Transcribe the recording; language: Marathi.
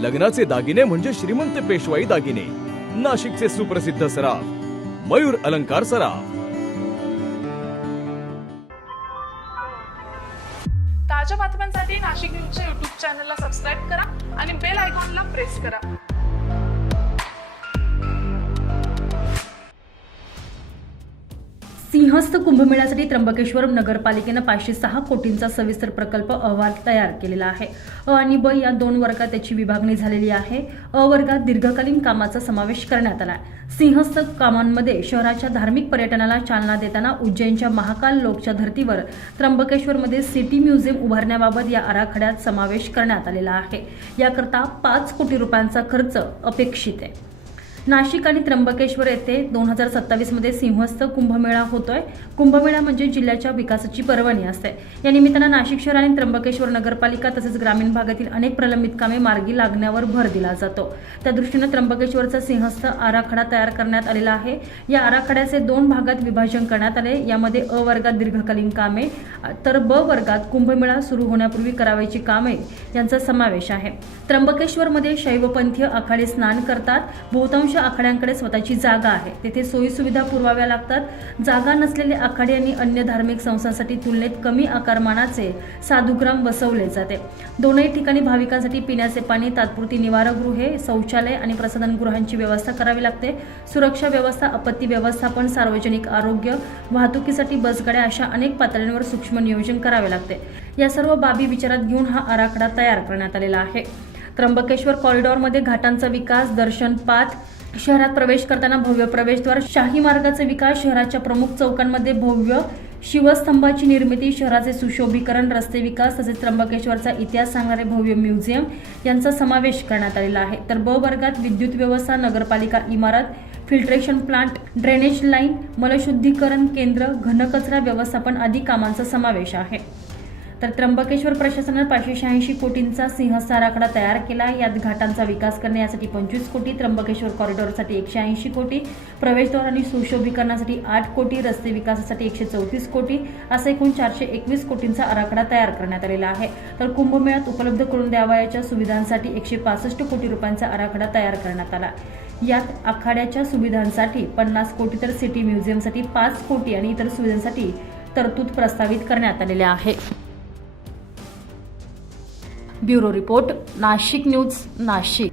लग्नाचे दागिने म्हणजे श्रीमंत पेशवाई दागिने, नाशिकचे सुप्रसिद्ध सराफ मयूर अलंकार सराफ। ताज्या बातम्यांसाठी नाशिक न्यूजच्या YouTube चॅनलला सबस्क्राईब करा आणि बेल आयकॉनला प्रेस करा। सिंहस्थ कुंभमेळ्यासाठी त्र्यंबकेश्वर नगरपालिकेने 506 कोटींचा सविस्तर प्रकल्प अहवाल तयार केलेला आहे। अ आणि ब या दोन वर्गात त्याची विभागणी झालेली आहे। अ वर्गात दीर्घकालीन कामाचा समावेश करण्यात आला आहे। सिंहस्थ कामांमध्ये शहराच्या धार्मिक पर्यटनाला चालना देताना उज्जैनच्या महाकाल लोकच्या धर्तीवर त्र्यंबकेश्वरमध्ये सिटी म्युझियम उभारण्याबाबत या आराखड्यात समावेश करण्यात आलेला आहे। याकरता 5 कोटी रुपयांचा खर्च अपेक्षित आहे। नाशिक आणि त्र्यंबकेश्वर येथे 2027 मध्ये सिंहस्थ कुंभमेळा होतोय। कुंभमेळा म्हणजे जिल्ह्याच्या विकासाची पर्वणी असते। या निमित्तानं नाशिक शहर आणि त्र्यंबकेश्वर नगरपालिका तसेच ग्रामीण भागातील अनेक प्रलंबित कामे मार्गी लागण्यावर भर दिला जातो। त्या दृष्टीने त्र्यंबकेश्वरचा सिंहस्थ आराखडा तयार करण्यात आलेला आहे। या आराखड्याचे 2 भागात विभाजन करण्यात आले। यामध्ये अ वर्गात दीर्घकालीन कामे तर ब वर्गात कुंभमेळा सुरू होण्यापूर्वी करावयाची कामे यांचा समावेश आहे। त्र्यंबकेश्वरमध्ये शैवपंथीय आखाडे स्नान करतात। बहुतांश आखाड्यांकडे स्वतःची जागा आहे, तेथे सोयी सुविधा पुरवाव्या लागतात। जागा नसलेले आखाडे आणि अन्य धार्मिक संस्थांसाठी तुलनेत कमी आकारमानाचे साधुग्राम बसवले जाते। दोनही ठिकाणी भाविकांसाठी पिण्याचे पाणी, तात्पुरती निवारगृहे, शौचालय आणि प्रसाधनगृहांची व्यवस्था करावी लागते। सुरक्षा व्यवस्था, आपत्ती व्यवस्थापन, सार्वजनिक आरोग्य, वाहतुकीसाठी बसगाड्या अशा अनेक पातळ्यांवर सूक्ष्म नियोजन करावे लागते। या सर्व बाबी विचारात घेऊन हा आराखडा तयार करण्यात आलेला आहे। त्र्यंबकेश्वर कॉरिडॉरमध्ये घाटांचा विकास, दर्शन पाथ, शहरात प्रवेश करताना भव्य प्रवेशद्वार, शाही मार्गाचा विकास, शहराच्या प्रमुख चौकांमध्ये भव्य शिवस्तंभाची निर्मिती, शहराचे सुशोभीकरण, रस्ते विकास तसेच त्र्यंबकेश्वरचा इतिहास सांगणारे भव्य म्युझियम यांचा समावेश करण्यात आलेला आहे। तर ब वर्गात विद्युत व्यवस्था, नगरपालिका इमारत, फिल्ट्रेशन प्लांट, ड्रेनेज लाईन, मलशुद्धीकरण केंद्र, घनकचरा व्यवस्थापन आदी कामांचा समावेश आहे। तर त्र्यंबकेश्वर प्रशासनाने 586 कोटींचा सिंहस्थ आराखडा तयार केला। यात घाटांचा विकास करणे यासाठी 25 कोटी, त्र्यंबकेश्वर कॉरिडॉरसाठी 180 कोटी, प्रवेशद्वार आणि सुशोभीकरणासाठी 8 कोटी, रस्ते विकासासाठी 134 कोटी असा एकूण 421 कोटींचा आराखडा तयार करण्यात आलेला आहे। तर कुंभमेळ्यात उपलब्ध करून द्यावयाच्या सुविधांसाठी 165 कोटी रुपयांचा आराखडा तयार करण्यात आला। यात आखाड्याच्या सुविधांसाठी 50 कोटी तर सिटी म्युझियमसाठी 5 कोटी आणि इतर सुविधांसाठी तरतूद प्रस्तावित करण्यात आलेले आहे। Bureau report, Nashik news, Nashik.